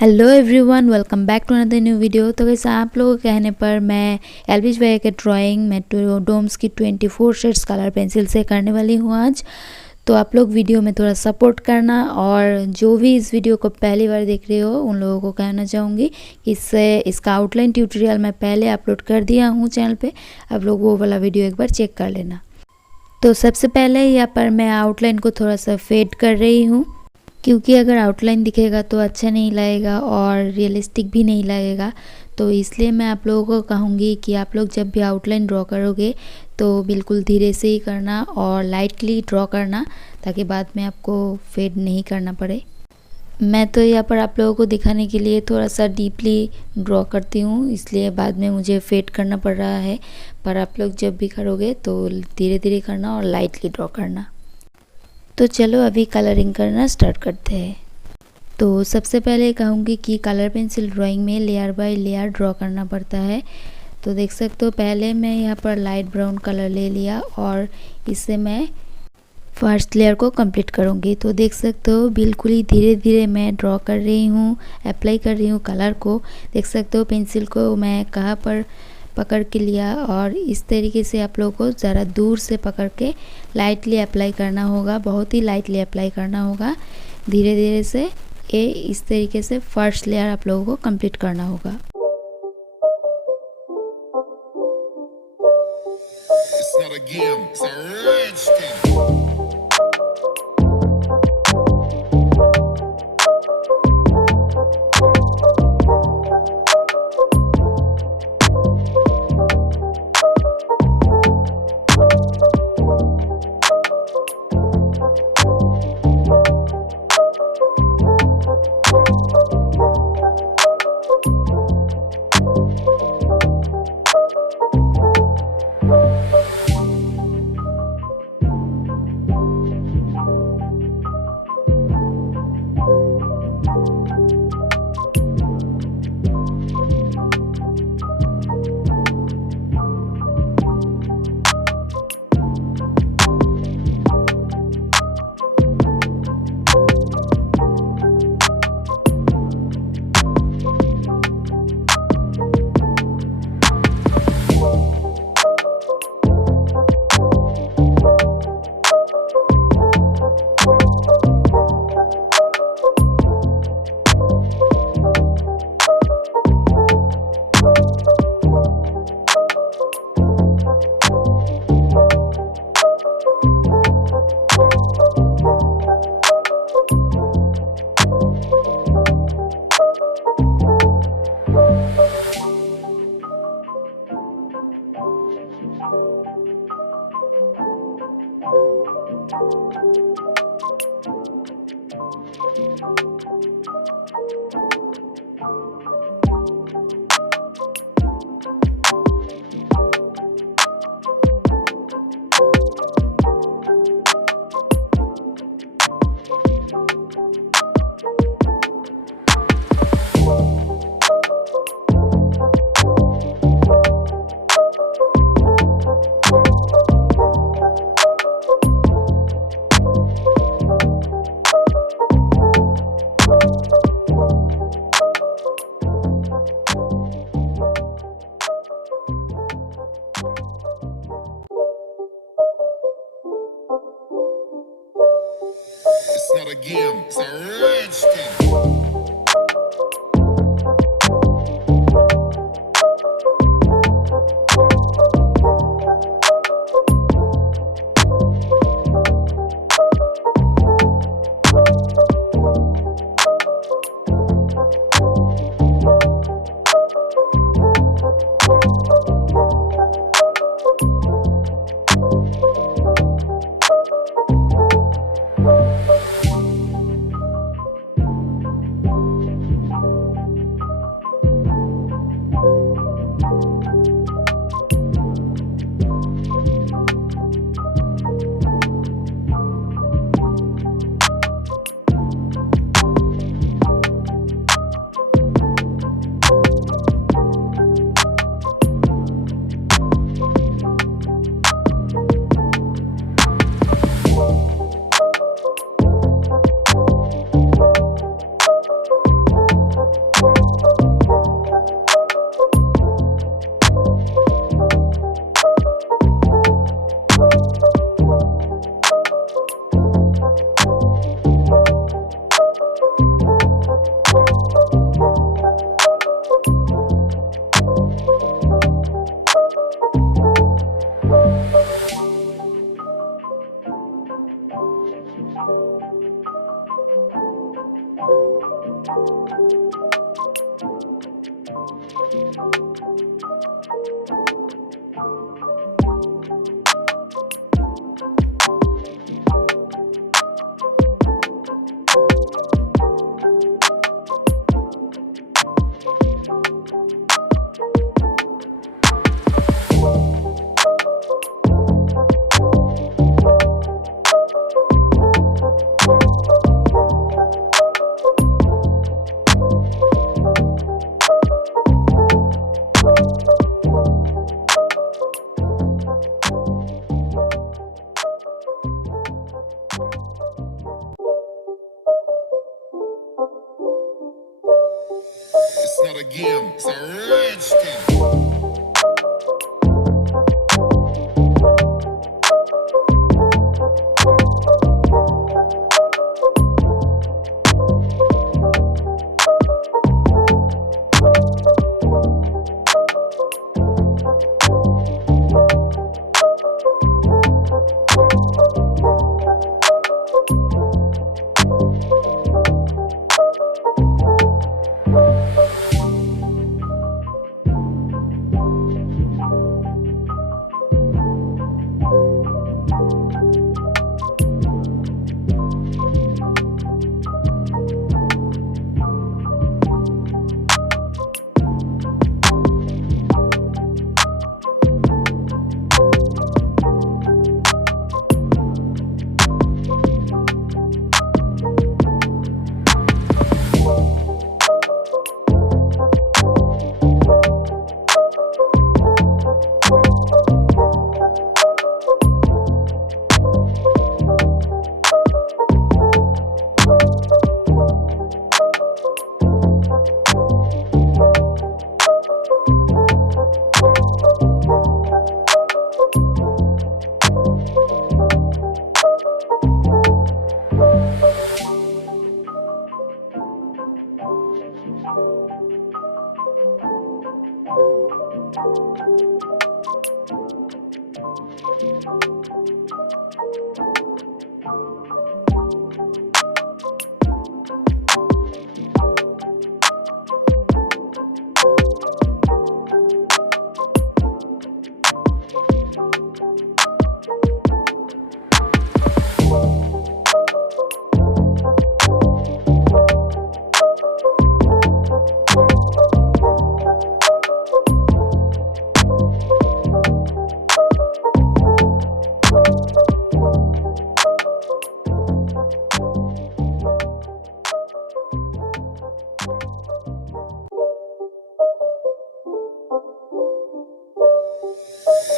Hello everyone, welcome back to another new video. तो वैसे आप लोगों के कहने पर मैं एल्विश भैया के ड्राइंग में डोम्स की 24 शेड्स कलर पेंसिल से करने वाली हूँ आज। तो आप लोग वीडियो में थोड़ा सपोर्ट करना, और जो भी इस वीडियो को पहली बार देख रहे हो उन लोगों को कहना चाहूँगी कि इसका आउटलाइन ट्यूटोरियल मैं पहले अपलोड कर दिया हूँ चैनल पे। आप लोग वो वाला वीडियो एक बार चेक कर लेना। तो सबसे पहले यहाँ पर मैं आउटलाइन को थोड़ा सा फेड कर रही हूँ, क्योंकि अगर आउटलाइन दिखेगा तो अच्छा नहीं लगेगा और रियलिस्टिक भी नहीं लगेगा। तो इसलिए मैं आप लोगों को कहूँगी कि आप लोग जब भी आउटलाइन ड्रॉ करोगे तो बिल्कुल धीरे से ही करना और लाइटली ड्रॉ करना, ताकि बाद में आपको फेड नहीं करना पड़े। मैं तो यहाँ पर आप लोगों को दिखाने के लिए थोड़ा सा डीपली ड्रॉ करती हूँ, इसलिए बाद में मुझे फेड करना पड़ रहा है। पर आप लोग जब भी करोगे तो धीरे धीरे करना और लाइटली ड्रॉ करना। तो चलो अभी कलरिंग करना स्टार्ट करते हैं। तो सबसे पहले कहूँगी कि कलर पेंसिल ड्राइंग में लेयर बाय लेयर ड्रॉ करना पड़ता है। तो देख सकते हो पहले मैं यहाँ पर लाइट ब्राउन कलर ले लिया और इससे मैं फर्स्ट लेयर को कंप्लीट करूँगी। तो देख सकते हो बिल्कुल ही धीरे धीरे मैं ड्रॉ कर रही हूँ, अप्लाई कर रही हूँ कलर को। देख सकते हो पेंसिल को मैं कहाँ पर पकड़ के लिया, और इस तरीके से आप लोगों को ज़रा दूर से पकड़ के लाइटली अप्लाई करना होगा, बहुत ही लाइटली अप्लाई करना होगा। धीरे धीरे से ये इस तरीके से फर्स्ट लेयर आप लोगों को कंप्लीट करना होगा। It's not a game, it's a rich thing. not a game, it's a rich thing.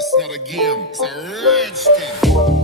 It's not a game, it's a rich thing.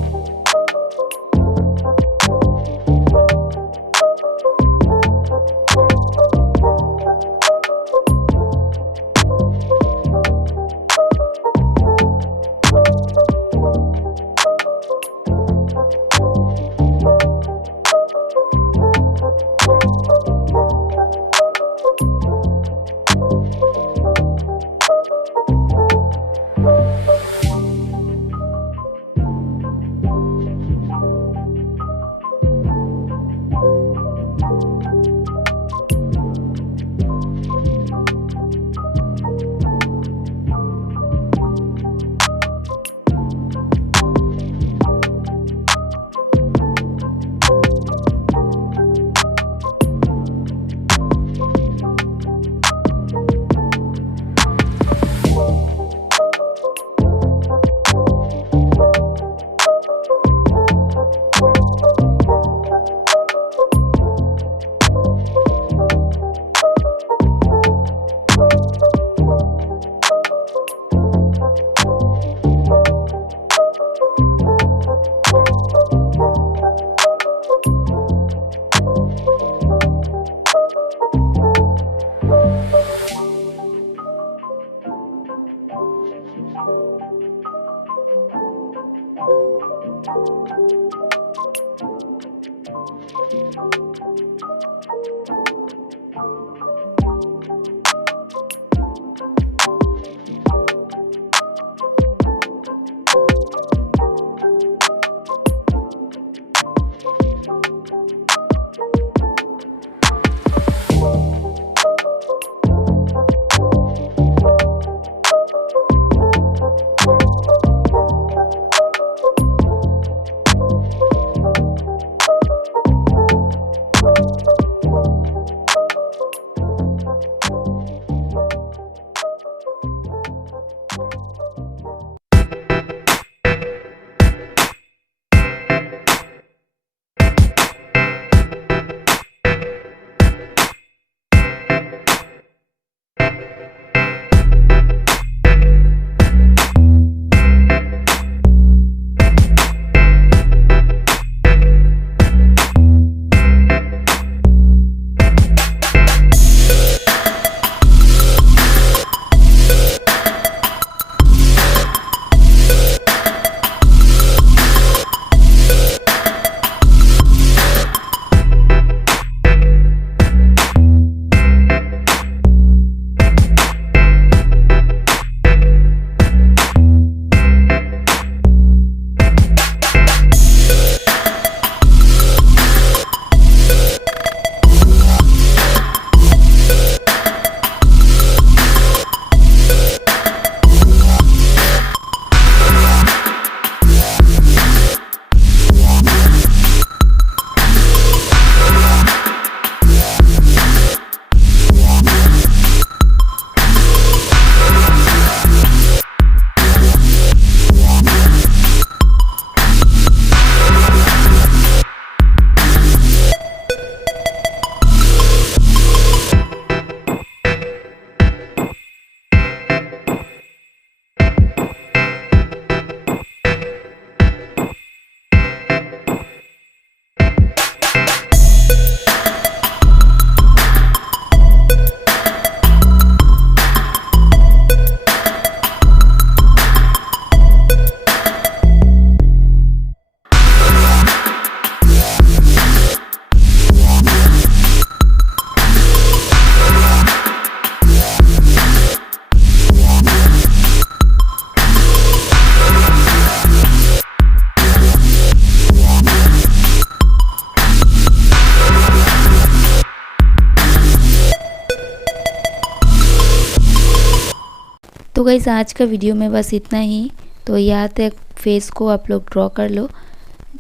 तो गाइस आज का वीडियो में बस इतना ही। तो यहाँ तक फेस को आप लोग ड्रॉ कर लो।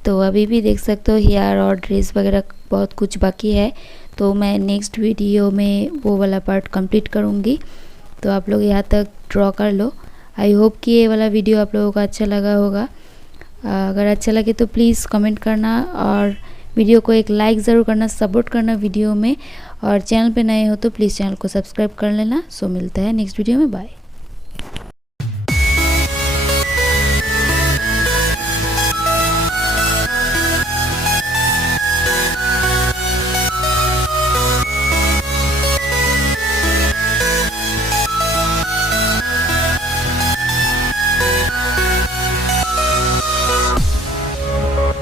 तो अभी भी देख सकते हो हेयर और ड्रेस वगैरह बहुत कुछ बाकी है, तो मैं नेक्स्ट वीडियो में वो वाला पार्ट कंप्लीट करूँगी। तो आप लोग यहाँ तक ड्रॉ कर लो। आई होप कि ये वाला वीडियो आप लोगों को अच्छा लगा होगा। अगर अच्छा लगे तो प्लीज़ कमेंट करना और वीडियो को एक लाइक ज़रूर करना, सपोर्ट करना वीडियो में। और चैनल पे नए हो तो प्लीज़ चैनल को सब्सक्राइब कर लेना। सो मिलता है नेक्स्ट वीडियो में, बाय।